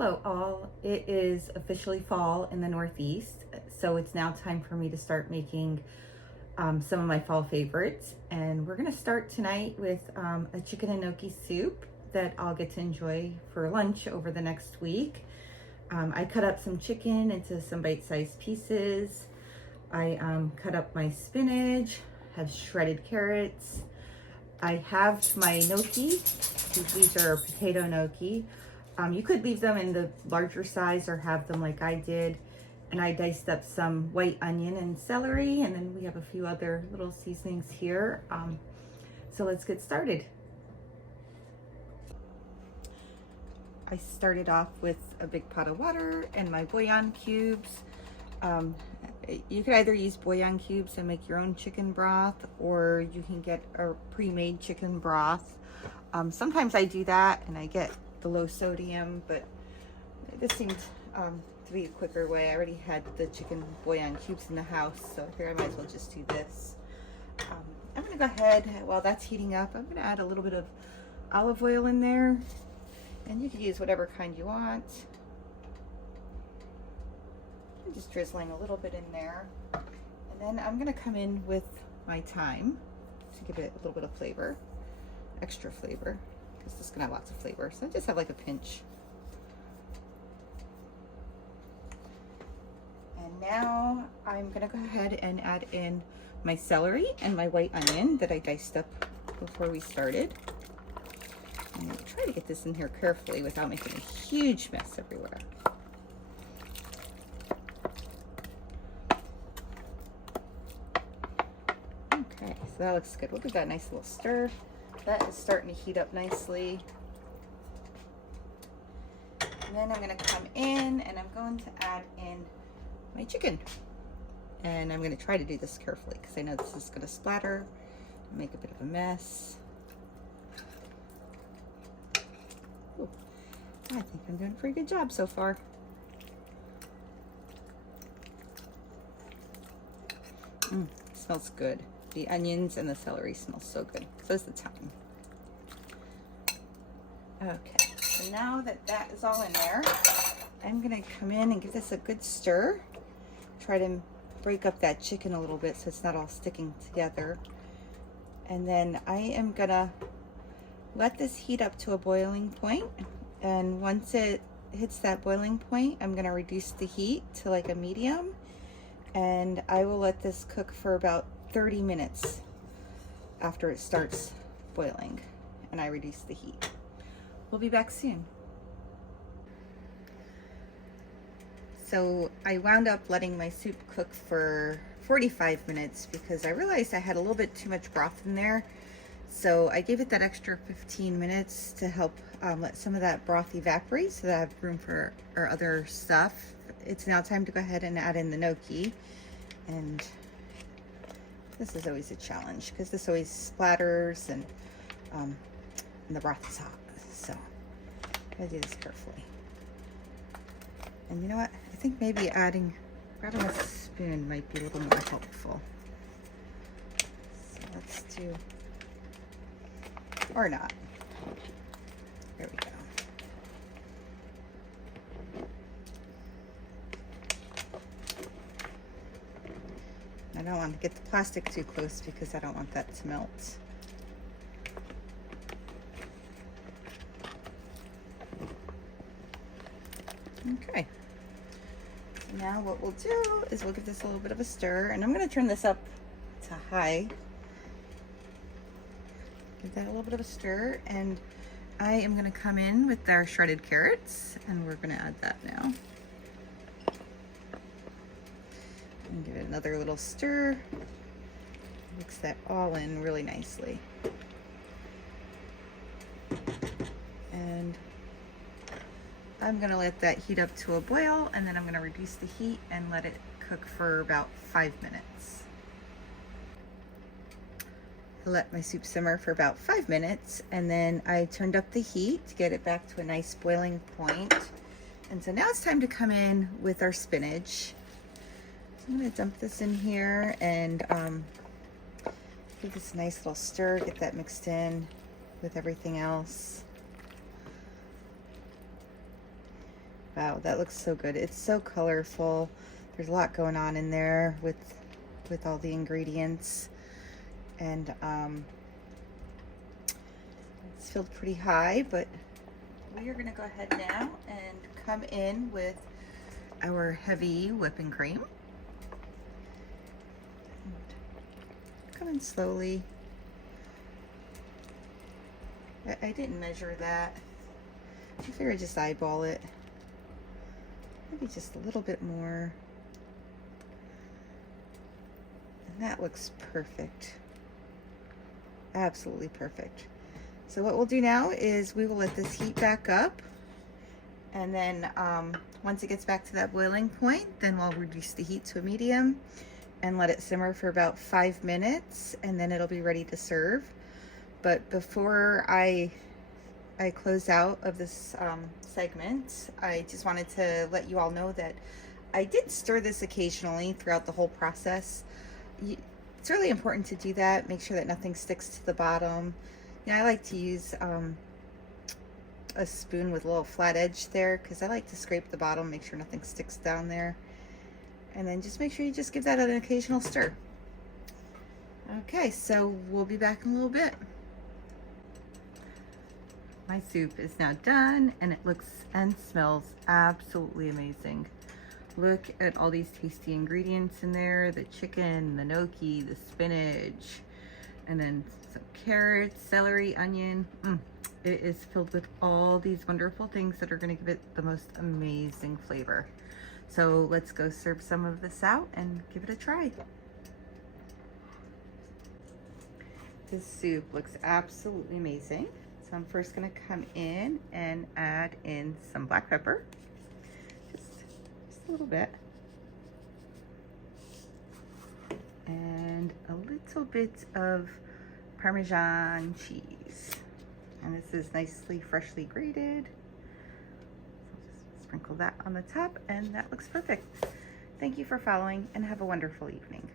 Hello all, it is officially fall in the Northeast, so it's now time for me to start making some of my fall favorites. And we're gonna start tonight with a chicken and gnocchi soup that I'll get to enjoy for lunch over the next week. I cut up some chicken into some bite-sized pieces. I cut up my spinach, have shredded carrots. I have my gnocchi. These are potato gnocchi. You could leave them in the larger size or have them like I did. And I diced up some white onion and celery, and then we have a few other little seasonings here. So let's get started. I started off with a big pot of water and my bouillon cubes. You could either use bouillon cubes and make your own chicken broth, or you can get a pre-made chicken broth. Sometimes I do that and I get the low sodium, but this seemed to be a quicker way. I already had the chicken bouillon cubes in the house, so here I might as well just do this. I'm gonna go ahead, while that's heating up, I'm gonna add a little bit of olive oil in there, and you can use whatever kind you want. I'm just drizzling a little bit in there, and then I'm gonna come in with my thyme to give it a little bit of flavor, extra flavor, because this is gonna have lots of flavor. So I just have like a pinch. And now I'm gonna go ahead and add in my celery and my white onion that I diced up before we started. I'm gonna try to get this in here carefully without making a huge mess everywhere. Okay, so that looks good. We'll give that a nice little stir. That is starting to heat up nicely. And then I'm gonna come in and I'm going to add in my chicken. And I'm gonna try to do this carefully because I know this is gonna splatter and make a bit of a mess. Ooh, I think I'm doing a pretty good job so far. Smells good. The onions and the celery smell so good. So is the thyme. Okay, so now that that is all in there, I'm gonna come in and give this a good stir. Try to break up that chicken a little bit so it's not all sticking together. And then I am gonna let this heat up to a boiling point. And once it hits that boiling point, I'm gonna reduce the heat to like a medium. And I will let this cook for about 30 minutes after it starts boiling and I reduce the heat. We'll be back soon. So I wound up letting my soup cook for 45 minutes because I realized I had a little bit too much broth in there. So I gave it that extra 15 minutes to help let some of that broth evaporate so that I have room for our other stuff. It's now time to go ahead and add in the gnocchi. And this is always a challenge because this always splatters and the broth is hot. So I gotta do this carefully. And you know what? I think maybe grabbing a spoon might be a little more helpful. So let's do, or not. There we go. I don't want to get the plastic too close because I don't want that to melt. Okay. Now what we'll do is we'll give this a little bit of a stir, and I'm going to turn this up to high. Give that a little bit of a stir, and I am going to come in with our shredded carrots, and we're going to add that now. And give it another little stir. Mix that all in really nicely. And I'm gonna let that heat up to a boil, and then I'm gonna reduce the heat and let it cook for about 5 minutes. I let my soup simmer for about 5 minutes, and then I turned up the heat to get it back to a nice boiling point. And so now it's time to come in with our spinach. I'm gonna dump this in here and give this a nice little stir, get that mixed in with everything else. Wow, that looks so good. It's so colorful. There's a lot going on in there with all the ingredients. And it's filled pretty high, but we are gonna go ahead now and come in with our heavy whipping cream. Come in slowly. I didn't measure that. I figure I'd just eyeball it. Maybe just a little bit more. And that looks perfect. Absolutely perfect. So what we'll do now is we will let this heat back up. And then once it gets back to that boiling point, then we'll reduce the heat to a medium and let it simmer for about 5 minutes, and then it'll be ready to serve. But before I close out of this segment, I just wanted to let you all know that I did stir this occasionally throughout the whole process. It's really important to do that. Make sure that nothing sticks to the bottom. You know, I like to use a spoon with a little flat edge there because I like to scrape the bottom, make sure nothing sticks down there. And then just make sure you just give that an occasional stir. Okay, so we'll be back in a little bit. My soup is now done and it looks and smells absolutely amazing. Look at all these tasty ingredients in there, the chicken, the gnocchi, the spinach, and then some carrots, celery, onion. It is filled with all these wonderful things that are going to give it the most amazing flavor. So let's go serve some of this out and give it a try. This soup looks absolutely amazing. So I'm first going to come in and add in some black pepper. Just a little bit. And a little bit of Parmesan cheese. And this is nicely freshly grated. So just sprinkle that on the top and that looks perfect. Thank you for following and have a wonderful evening.